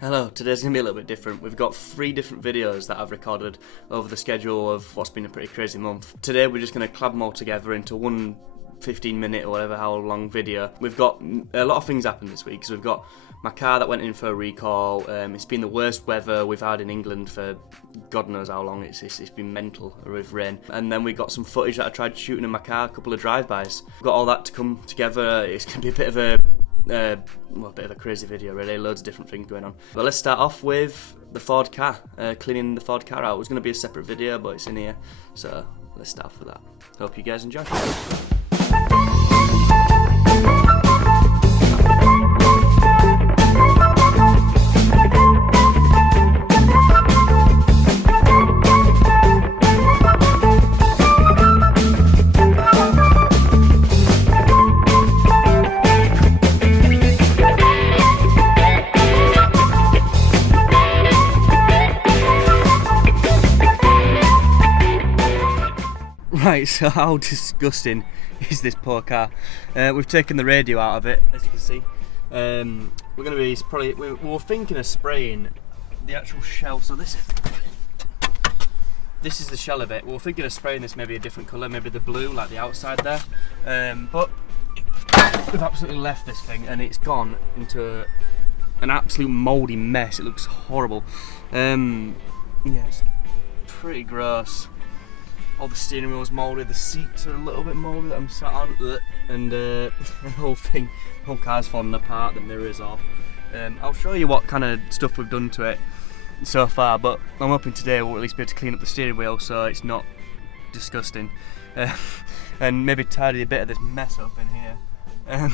Hello, today's going to be a little bit different. We've got 3 different videos that I've recorded over the schedule of what's been a pretty crazy month. Today we're just going to club them all together into one 15-minute or whatever how long video. We've got a lot of things happened this week. So we've got my car that went in for a recall. It's been the worst weather we've had in England for God knows how long. It's been mental with rain. And then we got some footage that I tried shooting in my car, a couple of drive-bys. We've got all that to come together. It's going to be a bit of a crazy video really, loads of different things going on. But let's start off with the Ford car, cleaning the Ford car out. It was going to be a separate video, but it's in here, so let's start off with that. Hope you guys enjoy. Right, so how disgusting is this poor car? We've taken the radio out of it, as you can see. We're going to be we were thinking of spraying the actual shell. So this is the shell of it. We were thinking of spraying this maybe a different colour, maybe the blue, like the outside there. But we've absolutely left this thing, and it's gone into an absolute mouldy mess. It looks horrible. Yeah, it's pretty gross. All the steering wheel's mouldy, the seats are a little bit mouldy that I'm sat on, and the whole car's falling apart, the mirrors off. I'll show you what kind of stuff we've done to it so far, but I'm hoping today we'll at least be able to clean up the steering wheel so it's not disgusting, and maybe tidy a bit of this mess up in here.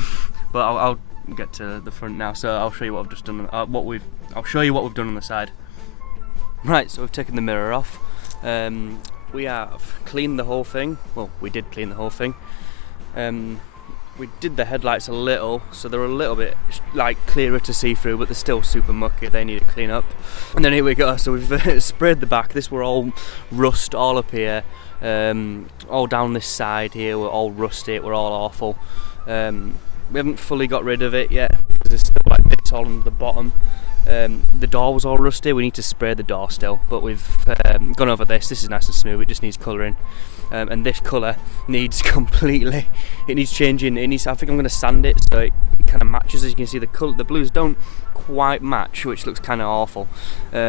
But I'll get to the front now, so I'll show you what I've just done. I'll show you what we've done on the side. Right, so we've taken the mirror off. We have cleaned the whole thing. Well, we did clean the whole thing. We did the headlights a little, so they're a little bit like clearer to see through, but they're still super mucky. They need a clean up. And then here we go. So we've sprayed the back. This were all rust all up here, all down this side here. We're all rusty. We're all awful. We haven't fully got rid of it yet because there's still like bits all on the bottom. The door was all rusty. We need to spray the door still, but we've gone over this. This is nice and smooth. It just needs colouring, and this colour needs completely. It needs changing. I think I'm going to sand it so it kind of matches. As you can see, the colour, the blues don't quite match, which looks kind of awful. You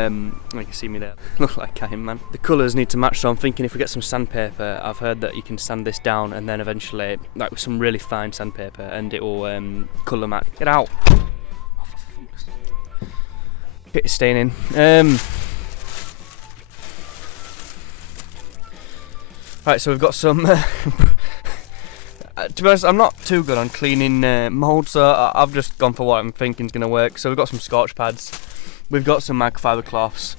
can see me there. Look like Iron Man. The colours need to match. So I'm thinking if we get some sandpaper, I've heard that you can sand this down, and then eventually, like with some really fine sandpaper, and it will colour match. Get out. Bit of staining. Right, so we've got some. To be honest, I'm not too good on cleaning mould, so I've just gone for what I'm thinking is going to work. So we've got some scorch pads, we've got some microfiber cloths,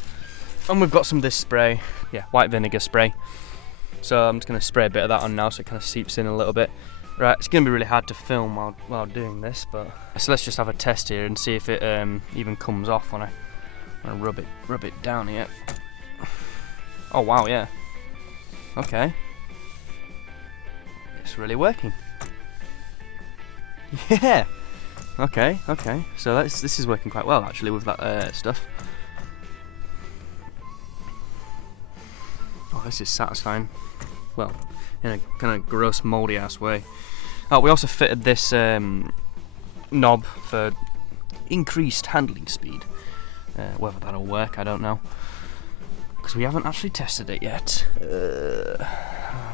and we've got some of this spray. Yeah, white vinegar spray. So I'm just going to spray a bit of that on now, so it kind of seeps in a little bit. Right, it's going to be really hard to film while doing this, but so let's just have a test here and see if it even comes off when I rub it down here. Oh wow, yeah. Okay. It's really working. Yeah. Okay. So this is working quite well actually with that stuff. Oh, this is satisfying. Well, in a kind of gross, mouldy ass way. Oh, we also fitted this knob for increased handling speed. Whether that'll work, I don't know, because we haven't actually tested it yet.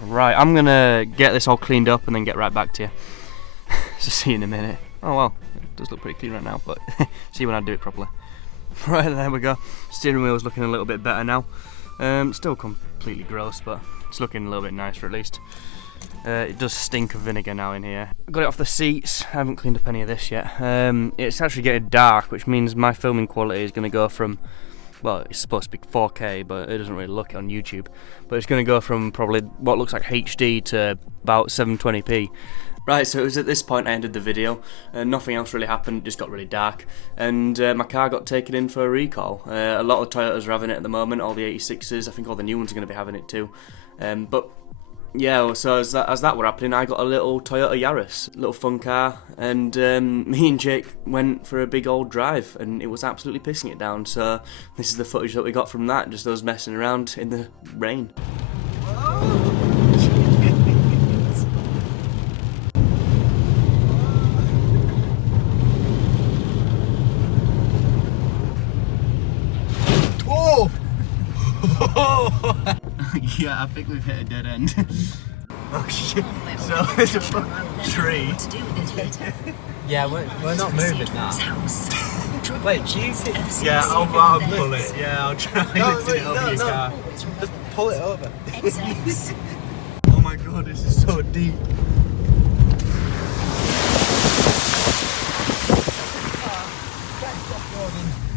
Right, I'm gonna get this all cleaned up and then get right back to you. So see you in a minute. Oh well, it does look pretty clean right now, but see when I do it properly. Right, there we go. Steering wheel's looking a little bit better now. Still completely gross, but it's looking a little bit nicer at least. It does stink of vinegar now in here. Got it off the seats. I haven't cleaned up any of this yet. It's actually getting dark, which means my filming quality is going to go from, well, it's supposed to be 4K, but it doesn't really look on YouTube. But it's going to go from probably what looks like HD to about 720p. Right, so it was at this point I ended the video. Nothing else really happened, it just got really dark. And my car got taken in for a recall. A lot of Toyotas are having it at the moment, all the 86s. I think all the new ones are going to be having it too. But yeah, so as that were happening, I got a little Toyota Yaris, little fun car, and me and Jake went for a big old drive, and it was absolutely pissing it down. So this is the footage that we got from that, just us messing around in the rain. Oh! Yeah, I think we've hit a dead end. Oh shit. So there's a fucking tree. Yeah, we're not moving now. Wait, do you think... Yeah, I'll pull it. Yeah, I'll try and lift it over your car. Just pull it over. Oh my god, this is so deep.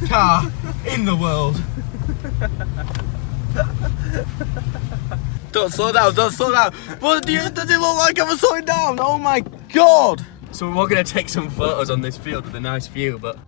Car in the world. Don't slow down, don't slow down. But does it look like I'm slowing down? Oh my god. So we're going to take some photos on this field with a nice view, but...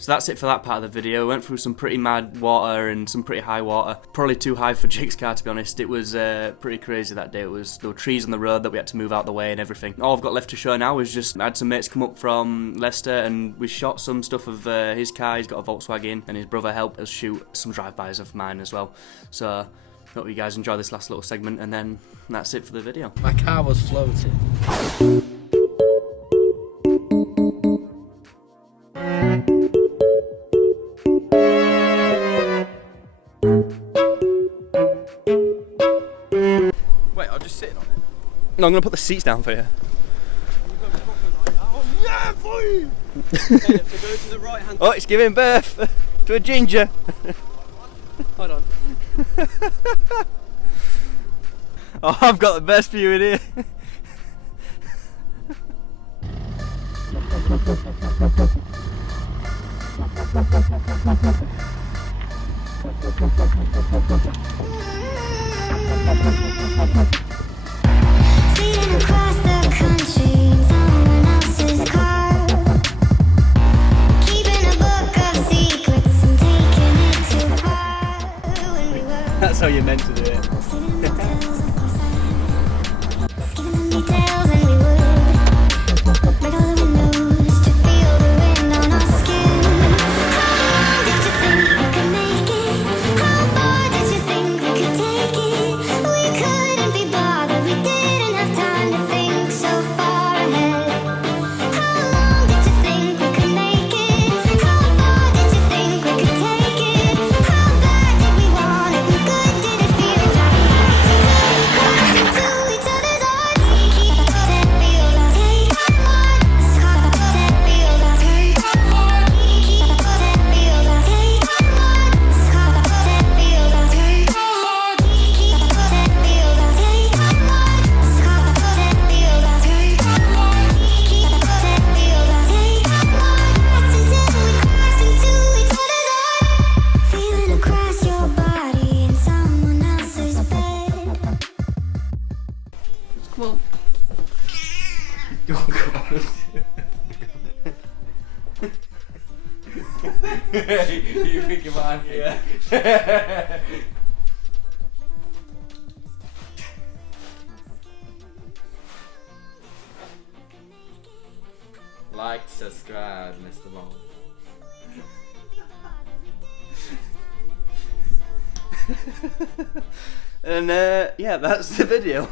So that's it for that part of the video. We went through some pretty mad water and some pretty high water. Probably too high for Jake's car, to be honest. It was pretty crazy that day. There were trees on the road that we had to move out the way and everything. All I've got left to show now is just I had some mates come up from Leicester and we shot some stuff of his car. He's got a Volkswagen, and his brother helped us shoot some drive-bys of mine as well. So hope you guys enjoy this last little segment, and then that's it for the video. My car was floating. Wait, I'll just sit on it. No, I'm going to put the seats down for you. Oh yeah, boy! So go to the right hand. Oh, it's giving birth to a ginger. Hold on. Oh, I've got the best view in here. Speeding across the country in someone else's car, keeping a book of secrets and taking it too far. When we were That's how you're meant to do it. singing the tales of Corsair, giving them details, and we would break all the windows to feel the wind on our skin. How long did you think we could make it? How far did you think we could take it? We couldn't be bothered, we didn't have time to think so far ahead. How long did you think we could make it? How far did you think we could take it? How bad did we want it? And good did it feel? Crashed into each other's hearts. Keep that feel out. Take one. That feel out. Take one. Keep that feel out. Take one. That feel out. Take one. Keep that feel out. Take one. That feel out. Take one. Keep that feel out. Take one. Until we crashed into each other's hearts. Feeling across your body in someone else's bed. Come on. You think about my yeah. Like, subscribe, Mr. Long. And yeah, that's the video.